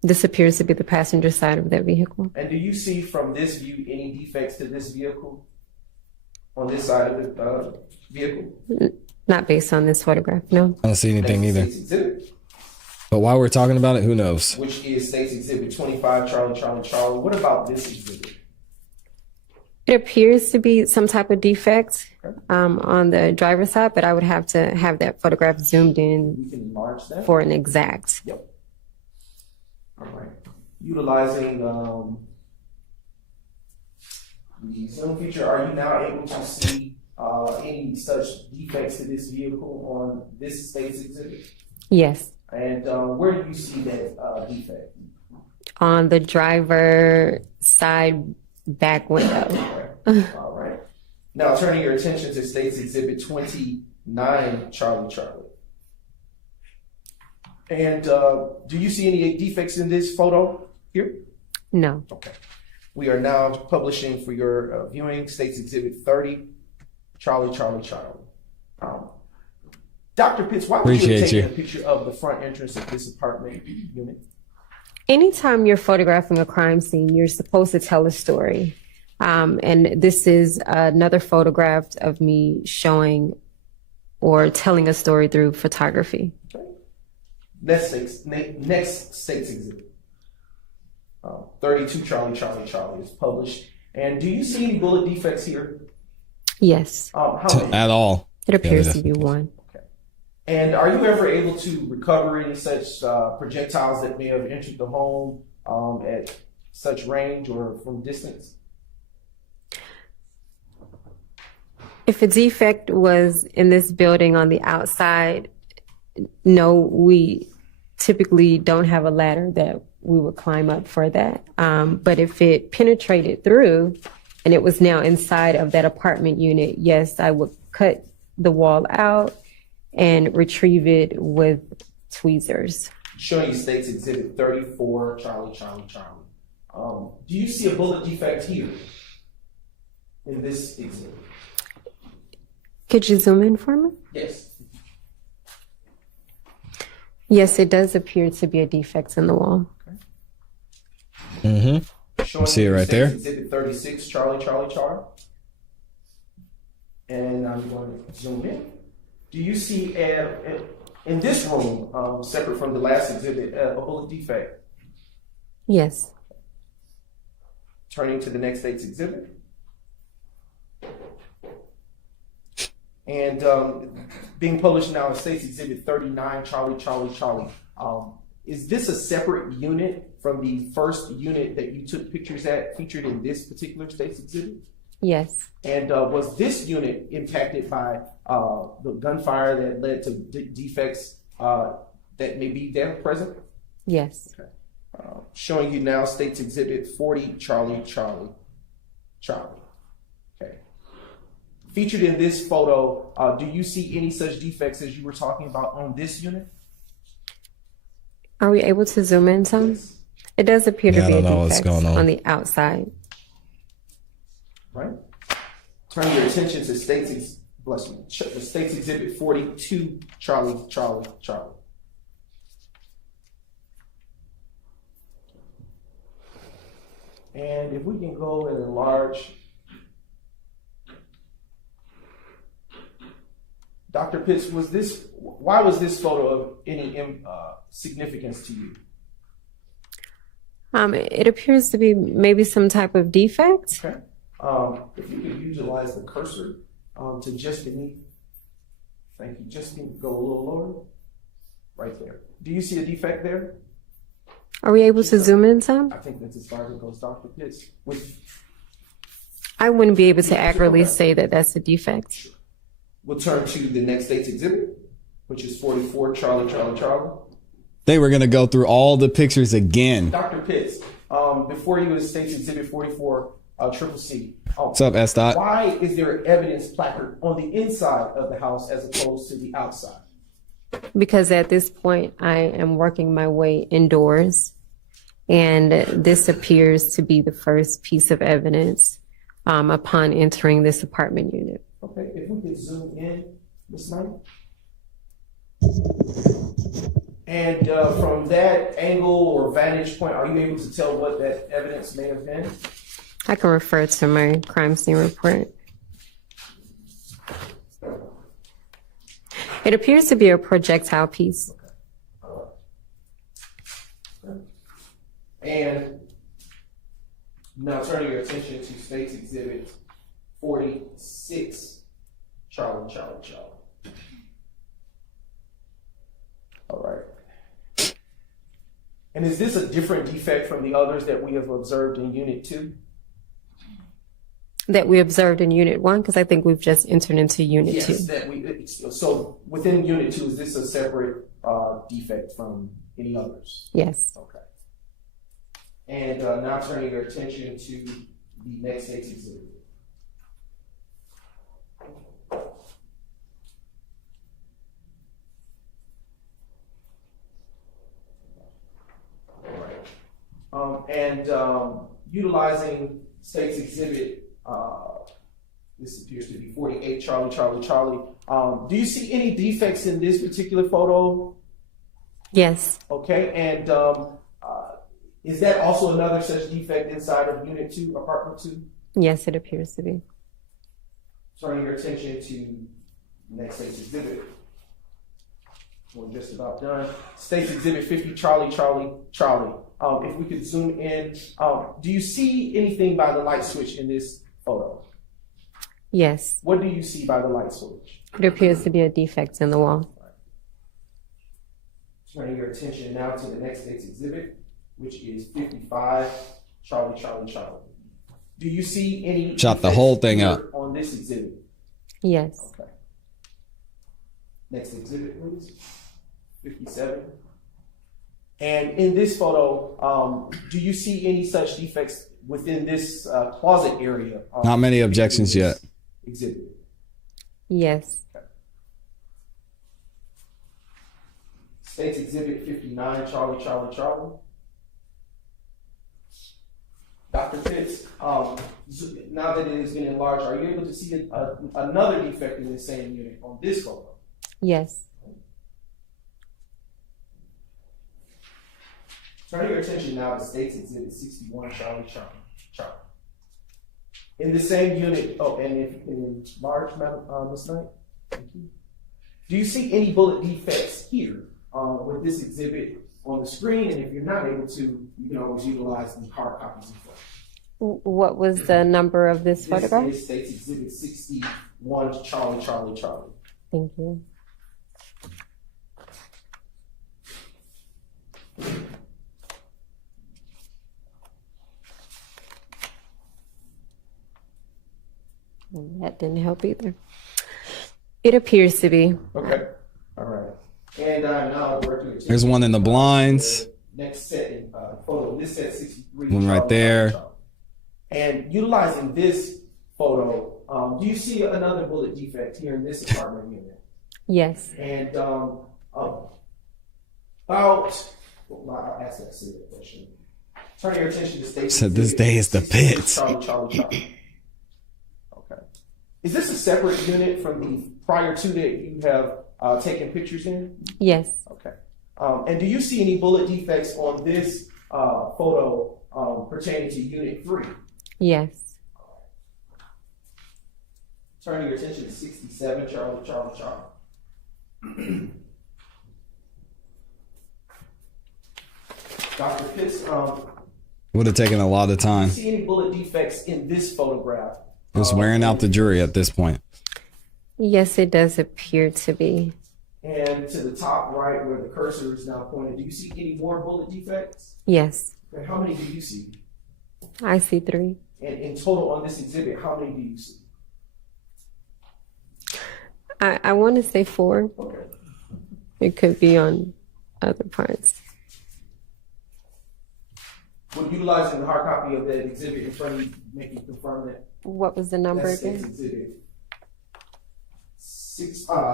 This appears to be the passenger side of that vehicle. And do you see from this view any defects to this vehicle on this side of the vehicle? Not based on this photograph, no. I don't see anything either. States Exhibit, But while we're talking about it, who knows? which is States Exhibit 25, Charlie. What about this exhibit? It appears to be some type of defect on the driver's side, but I would have to have that photograph zoomed in We can enlarge that. for an exact. Yep. All right. Utilizing the zoom feature, are you now able to see any such defects to this vehicle on this States Exhibit? Yes. And where do you see that defect? On the driver side back window. All right. Now turning your attention to States Exhibit 29, Charlie. And do you see any defects in this photo here? No. Okay. We are now publishing for your viewing States Exhibit 30, Charlie. Dr. Pitts, why would you have taken a picture of the front entrance of this apartment unit? Anytime you're photographing a crime scene, you're supposed to tell a story. And this is another photograph of me showing or telling a story through photography. Okay. Next States Exhibit. 32, Charlie is published. And do you see any bullet defects here? Yes, How many? At all. it appears Yeah, to be one. And are you ever able to recover any such projectiles that may have entered the home at such range or from distance? If a defect was in this building on the outside, no, we typically don't have a ladder that we would climb up for that. But if it penetrated through and it was now inside of that apartment unit, yes, I would cut the wall out and retrieve it with tweezers. Showing you State's Exhibit 34, Charlie, Charlie, Charlie. Do you see a bullet defect here in this exhibit? Could you zoom in for me? Yes. Yes, it does appear to be a defect in the wall. Showing See it you right there? State's Exhibit 36, Charlie, Charlie, Charlie. And I'm going to zoom in. Do you see in this room, separate from the last exhibit, a bullet defect? Yes. Turning to the next State's Exhibit. And being published now in State's Exhibit 39, Charlie, Charlie, Charlie. Is this a separate unit from the first unit that you took pictures at, featured in this particular State's Exhibit? Yes. And was this unit impacted by the gunfire that led to defects that may be there present? Yes. Okay. Showing you now State's Exhibit 40, Charlie, Charlie, Charlie. Okay. Featured in this photo, do you see any such defects as you were talking about on this unit? Are we able to zoom in some? Yes. It does appear to Yeah, I be a don't know what's defect going on. the outside. Right. Turn your attention to State's Exhibit 42, Charlie, Charlie, Charlie. And if we can go and enlarge. Dr. Pitts, why was this photo of any significance to you? It appears to be maybe some type of defect. Okay. If you could utilize the cursor to just beneath, thank you, just go a little lower, right there. Do you see a defect there? Are we able to zoom in some? I think that's as far as it goes, Dr. Pitts. I wouldn't be able to accurately say that that's a defect. We'll turn to the next State's Exhibit, which is 44, Charlie, Charlie, Charlie. They were going to go through all the pictures again. Dr. Pitts, before you go to State's Exhibit 44, Triple C. What's up, S. Dot? Why is there evidence placard on the inside of the house as opposed to the outside? Because at this point, I am working my way indoors, and this appears to be the first piece of evidence upon entering this apartment unit. Okay, if we could zoom in, Ms. Knight. And from that angle or vantage point, are you able to tell what that evidence may have been? I can refer to my crime scene report. It appears to be a projectile piece. And now turning your attention to State's Exhibit 46, Charlie, Charlie, Charlie. All right. And is this a different defect from the others that we have observed in Unit 2? That we observed in Unit 1, because I think we've just entered into Unit 2. Yes, so within Unit 2, is this a separate defect from any others? Yes. Okay. And now turning your attention to the next State's Exhibit. All right. Utilizing State's Exhibit, this appears to be 48, Charlie, Charlie, Charlie. Do you see any defects in this particular photo? Yes. Okay, and is that also another such defect inside of Unit 2, Apartment 2? Yes, it appears to be. Turning your attention to the next State's Exhibit. We're just about done. State's Exhibit 50, Charlie, Charlie, Charlie. If we could zoom in, do you see anything by the light switch in this photo? Yes. What do you see by the light switch? It appears to be a defect in the wall. Turning your attention now to the next state's exhibit, which is 55 Charlie, Charlie, Charlie. Do you see any Shot the whole thing here up. on this exhibit? Yes. Okay. Next exhibit, please. 57. And in this photo, do you see any such defects within this closet area? Not many objections yet. Exhibit. Yes. State's exhibit 59, Charlie, Charlie, Charlie. Dr. Pitts, now that it has been enlarged, are you able to see another defect in the same unit on this photo? Yes. Turn your attention now to State's exhibit 61, Charlie, Charlie, Charlie. In the same unit, and if you can enlarge, Ms. Knight, thank you. Do you see any bullet defects here with this exhibit on the screen? And if you're not able to, you can always utilize the hard copies of photos. What was the number of this photograph? This is State's exhibit 61, Charlie, Charlie, Charlie. Thank you. That didn't help either. It appears to be. Okay. All right. And now we're working. There's one in the blinds. Next set in photo. This set 63. One right there. And utilizing this photo, do you see another bullet defect here in this apartment unit? Yes. And I'll ask that silly question. Turn your attention to state. So this day is the pits. Charlie, Charlie, Charlie. Okay. Is this a separate unit from the prior two that you have taken pictures in? Yes. Okay. And do you see any bullet defects on this photo pertaining to Unit 3? Yes. Turning your attention to 67, Charlie, Charlie, Charlie. Dr. Pitts, Would have taken a lot of do time. you see any bullet defects in this photograph? Just wearing out the jury at this point. Yes, it does appear to be. And to the top right where the cursor is now pointed, do you see any more bullet defects? Yes. Okay, how many do you see? I see 3. And in total on this exhibit, how many do you see? I want to say 4. Okay. It could be on other parts. Would utilizing the hard copy of that exhibit in front of you make you confirm that? What was the number That's again? State's exhibit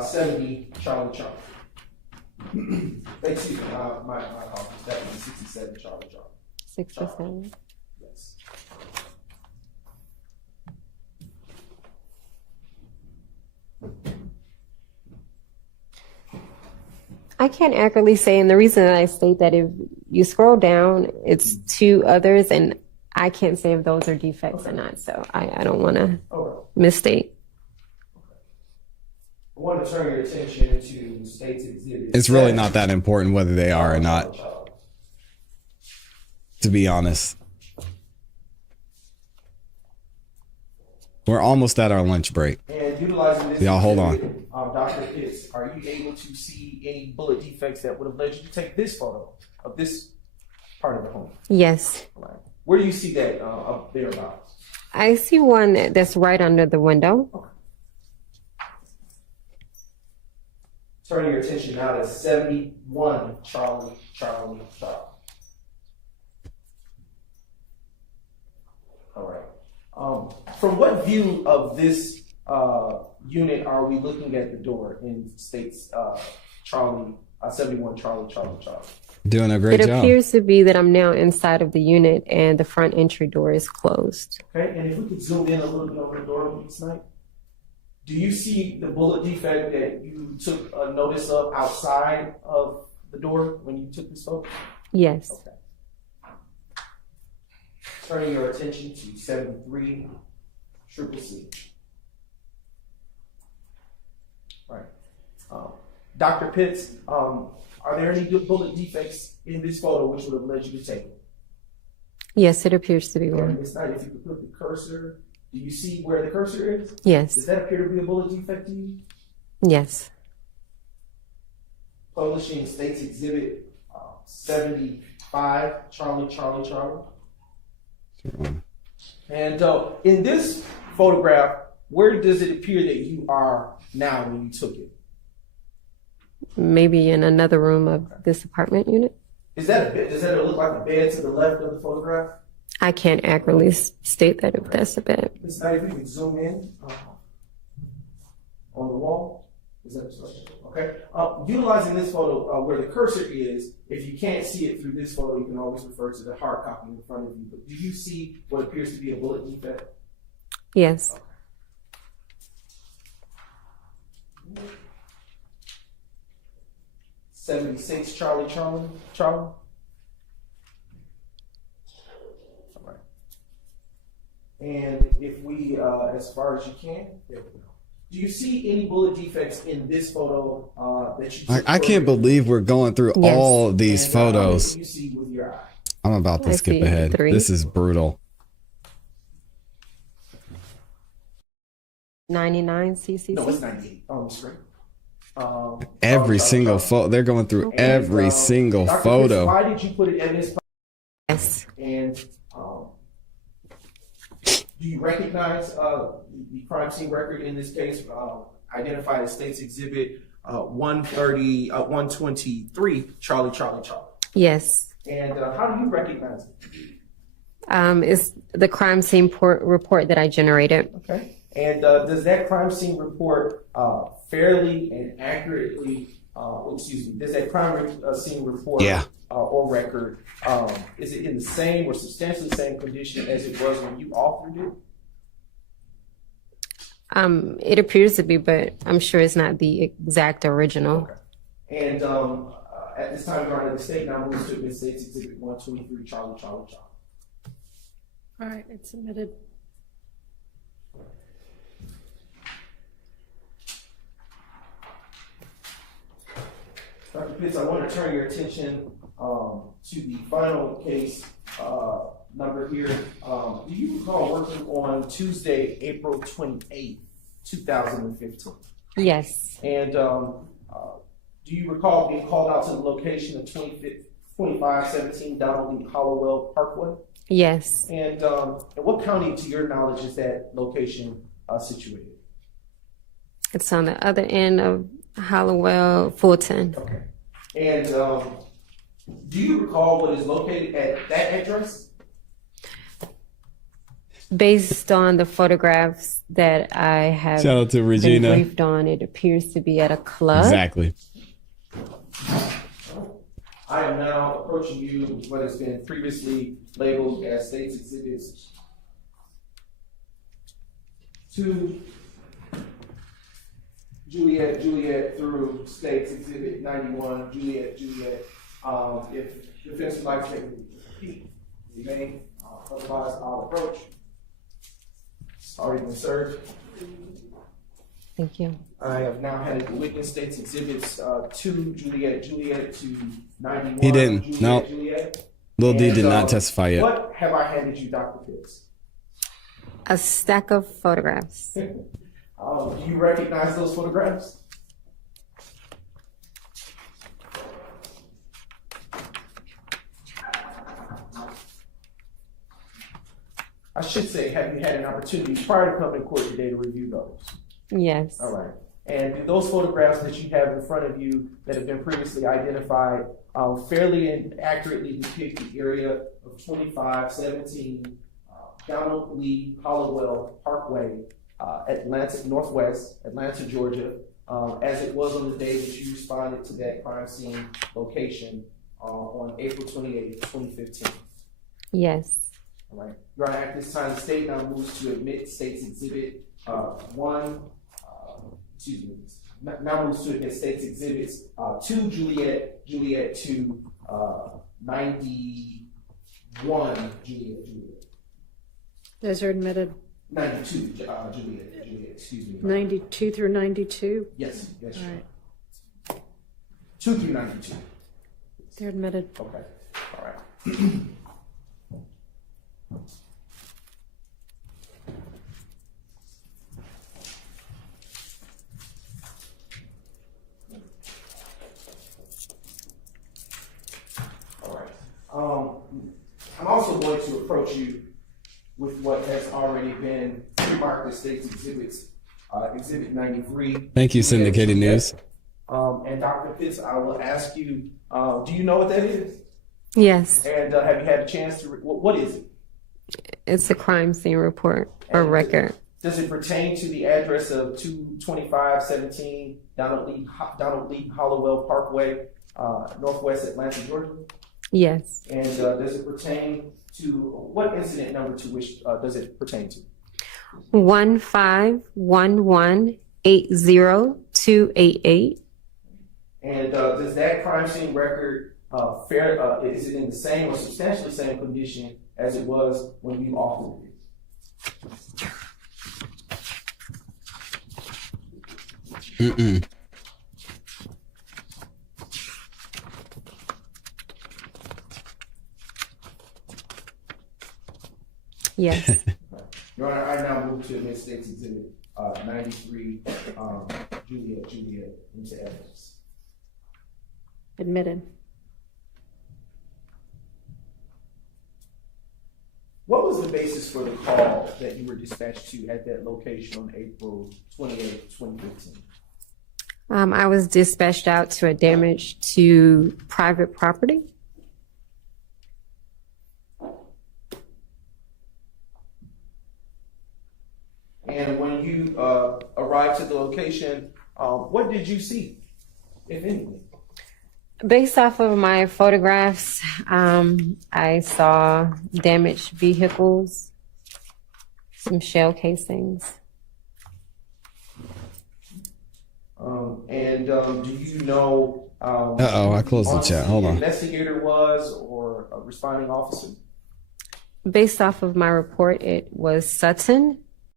70, Charlie, Charlie. Excuse me, my apologies. That was 67, Charlie, Charlie. 67. Yes. I can't accurately say, and the reason that I state that if you scroll down, it's 2 others, and I can't say if those are defects or not, so I don't want to misstate. I want to turn your attention to State's exhibit. It's really not that important whether they are or not, to be honest. We're almost at our lunch break. And utilizing this Y'all hold exhibit, Dr. Pitts, are you able to see any bullet defects that would have led you to take this photo of this part of the home? Yes. Right. Where do you see that up there about? I see one that's right under the window. Okay. Turning your attention now to 71, Charlie, Charlie, Charlie. All right. From what view of this unit are we looking at the door in State's Charlie, 71, Charlie, Charlie, Charlie? Doing a great job. It appears to be that I'm now inside of the unit and the front entry door is closed. Okay, and if we could zoom in a little bit on the door tonight. Do you see the bullet defect that you took a notice of outside of the door when you took this photo? Yes. Okay. Turning your attention to 73, Triple C. Right. Dr. Pitts, are there any good bullet defects in this photo which would have led you to take it? Yes, it appears to be And one. Ms. Knight, if you could put the cursor Do you see where the cursor is? Yes. Does that appear to be a bullet defect to you? Yes. Publishing States Exhibit 75, Charlie. And in this photograph, where does it appear that you are now when you took it? Maybe in another room of this apartment unit. Is that a bed? Does that look like a bed to the left of the photograph? I can't accurately state that if that's a bed. Ms. Knight, if you can zoom in on the wall. Is that okay? Utilizing this photo where the cursor is, if you can't see it through this photo, you can always refer to the hard copy in front of you. But do you see what appears to be a bullet defect? Yes. 76, Charlie. All right. And if we, as far as you can, there we go. Do you see any bullet defects in this photo that you took? I can't believe we're going through all these photos. What do you see with your eye? I'm about to skip ahead. 3. This is brutal. 99 CCC? No, it's 98. Oh, I'm straight. Every single photo. They're going through every single Dr. photo. Why did you put it in this? Yes. And do you recognize the crime scene record in this case, identified as States Exhibit 123, Charlie? Yes. And how do you recognize it? It's the crime scene report that I generated. Okay. And does that crime scene report fairly and accurately, does that crime scene report or record, is it in the same or substantially the same condition as it was when you authored it? It appears to be, but I'm sure it's not the exact original. Okay. And at this time, Your Honor, the state now moves to admit States Exhibit 123, Charlie. All right, it's submitted. Dr. Pitts, I want to turn your attention to the final case number here. Do you recall working on Tuesday, April 28th, 2015? Yes. And do you recall being called out to the location of 2517 Donald E. Hollowell Parkway? Yes. And in what county, to your knowledge, is that location situated? It's on the other end of Hollowell, Fulton. Okay. And do you recall what is located at that address? Based on the photographs that I have Shout out to Regina. been briefed on, it appears to be at a club. Exactly. I am now approaching you with what has been previously labeled as States Exhibits 2, Juliet through States Exhibit 91, Juliet. If defense would like to take a repeat, remain. Otherwise, I'll approach. It's already been served. Thank you. I have now had the witness States Exhibits 2, Juliet to 91. He didn't. No. Juliet. Lil D did not testify yet. What have I handed you, Dr. Pitts? A stack of photographs. Do you recognize those photographs? I should say, have you had an opportunity prior to coming to court today to review those? Yes. All right. And do those photographs that you have in front of you that have been previously identified fairly and accurately depict the area of 2517 Donald Lee Hollowell Parkway, Northwest Atlanta, Georgia, as it was on the day that you responded to that crime scene location on April 28th, 2015? Yes. All right. Your Honor, at this time, the state now moves to admit States Exhibit 1. Now moves to admit States Exhibits 2, Juliet to 91, Juliet. Those are admitted. 92, Juliet, excuse me. 92 through 92? Yes. All right. 2 through 92. They're admitted. Okay. All right. I'm also going to approach you with what has already been marked as state's exhibits, Exhibit 93. Thank you, Syndicated News. And Dr. Pitts, I will ask you, do you know what that is? Yes, And have you had a chance to, what is it? it's a crime scene report or record. Does it pertain to the address of 22517 Donald Lee Hollowell Parkway, Northwest Atlanta, Georgia? Yes. And does it pertain to, what incident number to which does it pertain to? 151180288. And does that crime scene record is it in the same or substantially same condition as it was when you authored it? Mm-mm. Yes. Your Honor, I now move to admit State's Exhibit 93, Juliet into evidence. Admitted. What was the basis for the call that you were dispatched to at that location on April 28, 2015? I was dispatched out to a damage to private property. And when you arrived to the location, what did you see, if anything? Based off of my photographs, I saw damaged vehicles, some shell casings. Do you know? I closed the chat. Hold on. Investigator was or a responding officer? Based off of my report, it was Sutton.